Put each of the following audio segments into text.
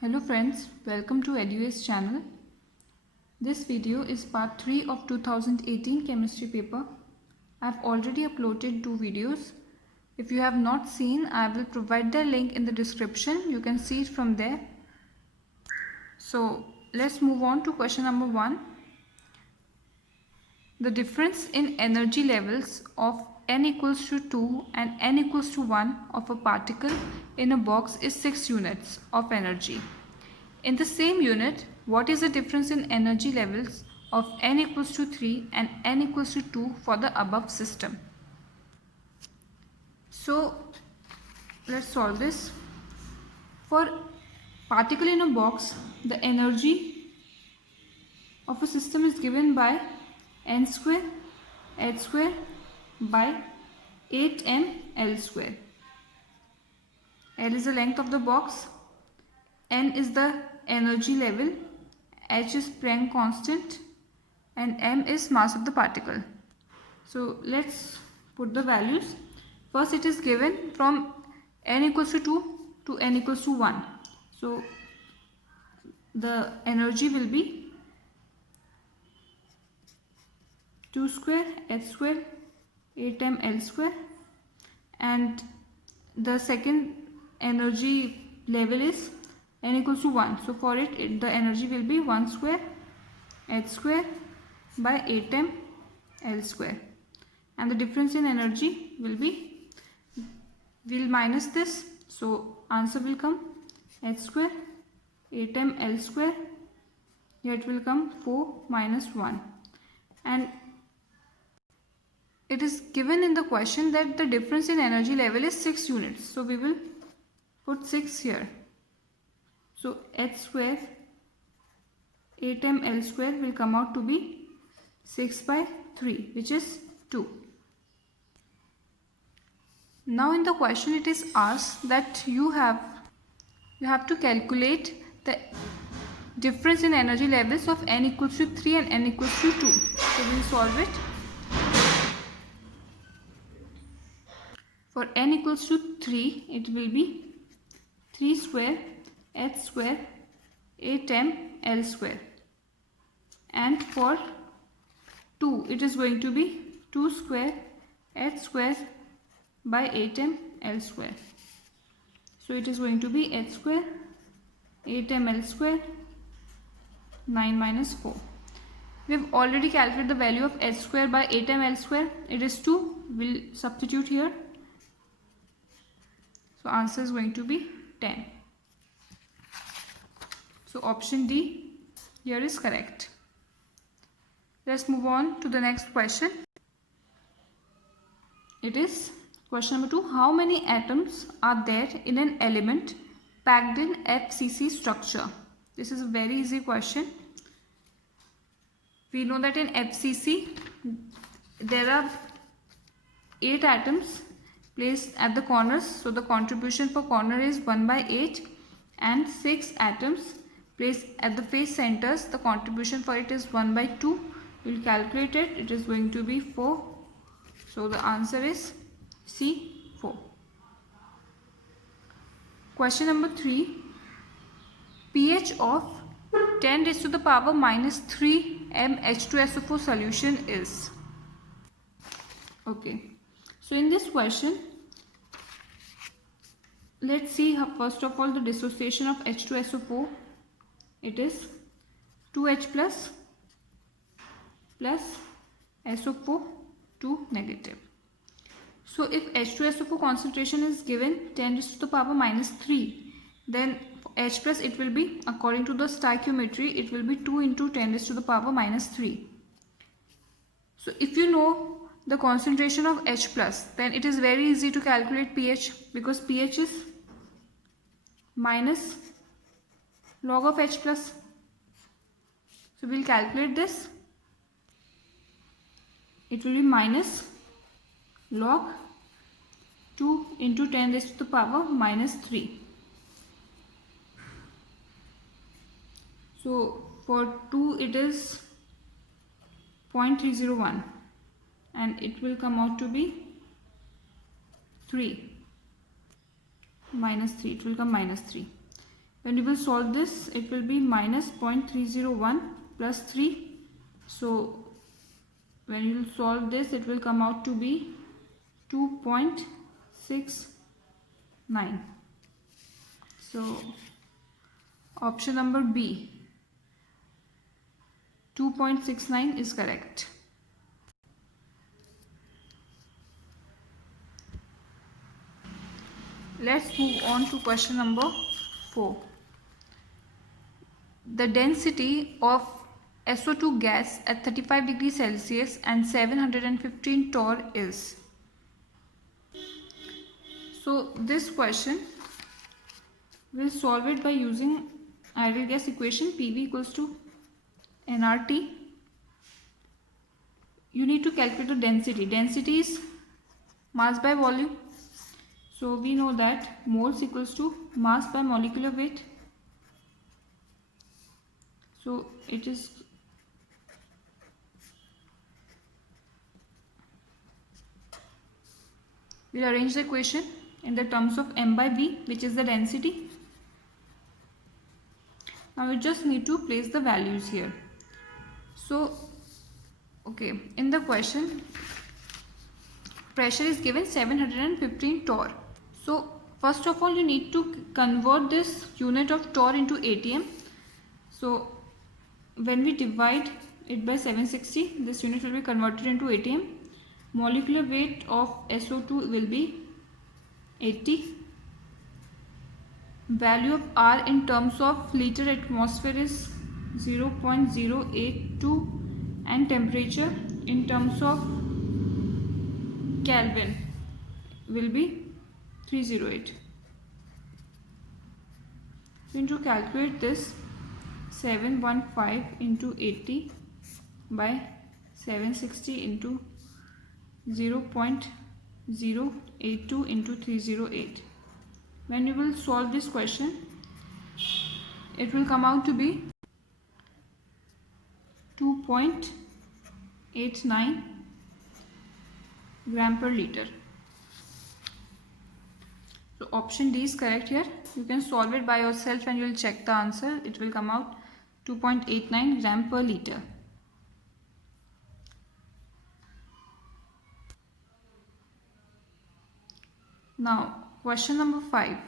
Hello friends, welcome to EduAce channel. This video is part 3 of 2018 chemistry paper. I have already uploaded 2 videos. If you have not seen, I will provide the link in the description. You can see it from there. So let's move on to question number 1. The difference in energy levels of n equals to 2 and n equals to 1 of a particle in a box is 6 units of energy. In the same unit, what is the difference in energy levels of n equals to 3 and n equals to 2 for the above system? So let's solve this. For particle in a box, the energy of a system is given by n square h square by 8m L square. L is the length of the box, n is the energy level, h is Planck constant, and m is mass of the particle. So let's put the values. First, it is given from n equals to 2 to n equals to 1. So the energy will be 2 square h square 8m L square, and the second energy level is n equals to 1. So for it, the energy will be 1 square h square by 8m L square, and the difference in energy will be, we'll minus this, so answer will come h square 8m L square. Here it will come 4 minus 1, and it is given in the question that the difference in energy level is 6 units. So we will put 6 here. So h square 8m L square will come out to be 6 by 3, which is 2. Now in the question it is asked that you have to calculate the difference in energy levels of n equals to 3 and n equals to 2. So we will solve it. For n equals to 3, it will be 3 square h square 8m L square, and for 2 it is going to be 2 square h square by 8m L square. So it is going to be h square 8m L square 9 minus 4. We have already calculated the value of h square by 8m L square. It is 2. We'll substitute here. So answer is going to be 10. So option D here is correct. Let's move on to the next question. It is question number 2. How many atoms are there in an element packed in FCC structure? This is a very easy question. We know that in FCC there are 8 atoms placed at the corners. So the contribution for corner is 1 by 8, and 6 atoms placed at the face centers. The contribution for it is 1 by 2. We will calculate it. It is going to be 4. So the answer is C, 4. Question number 3. pH of 10 raised to the power minus 3 m H2SO4 solution is. Okay. So in this question, let's see how, first of all, the dissociation of H2SO4. It is 2H plus SO4 2 negative. So if H2SO4 concentration is given 10 raised to the power minus 3, then for H plus it will be, according to the stoichiometry, it will be 2 into 10 raised to the power minus 3. So if you know the concentration of H plus, then it is very easy to calculate pH, because pH is minus log of H plus. So we will calculate this. It will be minus log 2 into 10 raised to the power minus 3. So for 2 it is 0.301, and it will come out to be 3 minus 3. It will come minus 3. When you will solve this, it will be minus 0.301 plus 3. So when you will solve this, it will come out to be 2.69. So option number B, 2.69 is correct. Let's move on to question number 4. The density of SO2 gas at 35 degrees Celsius and 715 torr is. So this question, we'll solve it by using ideal gas equation PV equals to nRT. You need to calculate the density. Density is mass by volume. So we know that moles equals to mass by molecular weight. So it is we'll arrange the equation in the terms of m by v, which is the density. Now we just need to place the values here. So okay, in the question pressure is given 715 torr. So first of all you need to convert this unit of torr into ATM. So when we divide it by 760, this unit will be converted into ATM. Molecular weight of SO2 will be 80. Value of R in terms of liter atmosphere is 0.082 and temperature in terms of Kelvin will be 308. So to calculate this, 715 into 80 by 760 into 0.082 into 308. When you will solve this question, it will come out to be 2.89 gram per liter. So option D is correct here. You can solve it by yourself and you will check the answer. It will come out 2.89 gram per liter. Now question number 5.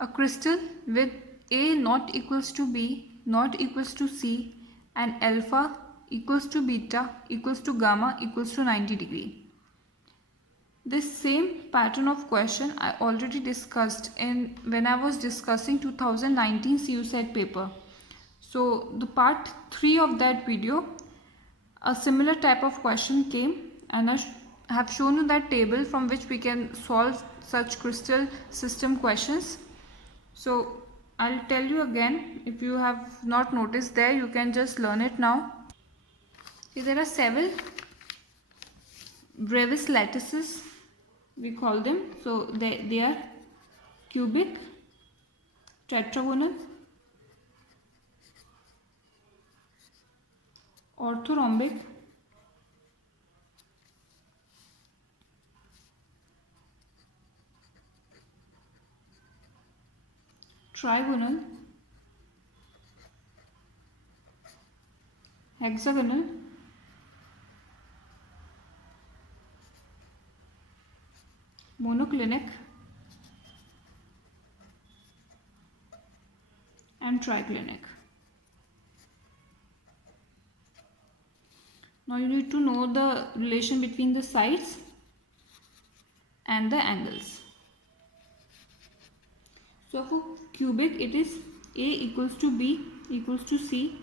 A crystal with A not equals to B not equals to C and alpha equals to beta equals to gamma equals to 90 degree. This same pattern of question I already discussed when I was discussing 2019 CUSET paper. So the part 3 of that video, a similar type of question came and I have shown you that table from which we can solve such crystal system questions. So I'll tell you again, if you have not noticed there, you can just learn it now. See, there are several brevis lattices, we call them. So they are cubic, tetragonal, orthorhombic, trigonal, hexagonal, monoclinic and triclinic. Now you need to know the relation between the sides and the angles. So for cubic it is A equals to B equals to C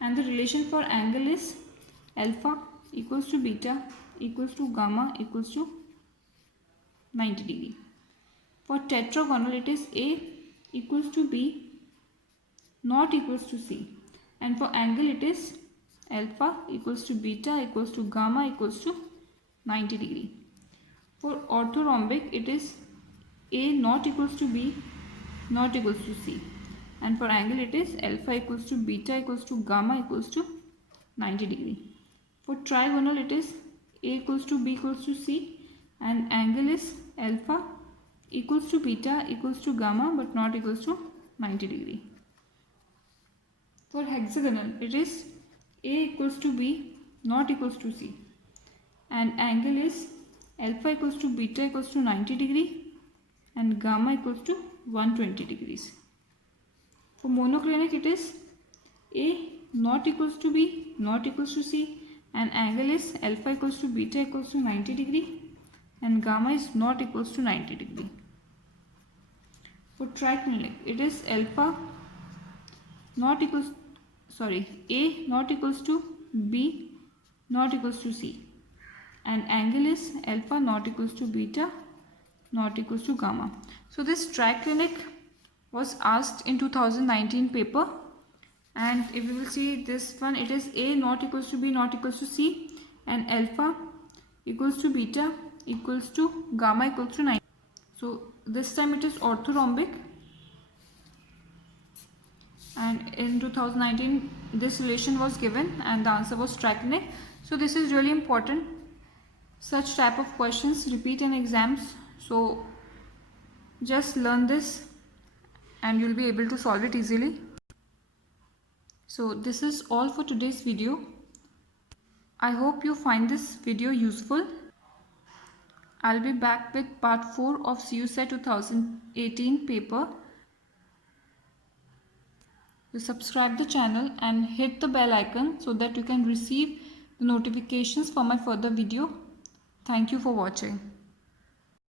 and the relation for angle is alpha equals to beta equals to gamma equals to 90 degree. For tetragonal it is A equals to B not equals to C and for angle it is alpha equals to beta equals to gamma equals to 90 degree. For orthorhombic it is A not equals to B not equals to C and for angle it is alpha equals to beta equals to gamma equals to 90 degree. For trigonal it is A equals to B equals to C and angle is alpha equals to beta equals to gamma but not equals to 90 degree. For hexagonal, it is A equals to B not equals to C, and angle is alpha equals to beta equals to 90 degree and gamma equals to 120 degrees. For monoclinic, it is A not equals to B not equals to C, and angle is alpha equals to beta equals to 90 degree and gamma is not equals to 90 degree. For triclinic, it is alpha not equals, A not equals to B not equals to C, and angle is alpha not equals to beta not equals to gamma. So this triclinic was asked in 2019 paper, and if you will see this one, it is A not equals to B not equals to C, and alpha equals to beta equals to gamma equals to 9. So this time it is orthorhombic, and in 2019 this relation was given and the answer was triclinic. So this is really important. Such type of questions repeat in exams, so just learn this and you'll be able to solve it easily. So this is all for today's video. I hope you find this video useful. I'll be back with part 4 of CUSET 2018 paper. You subscribe the channel and hit the bell icon so that you can receive the notifications for my further video. Thank you for watching.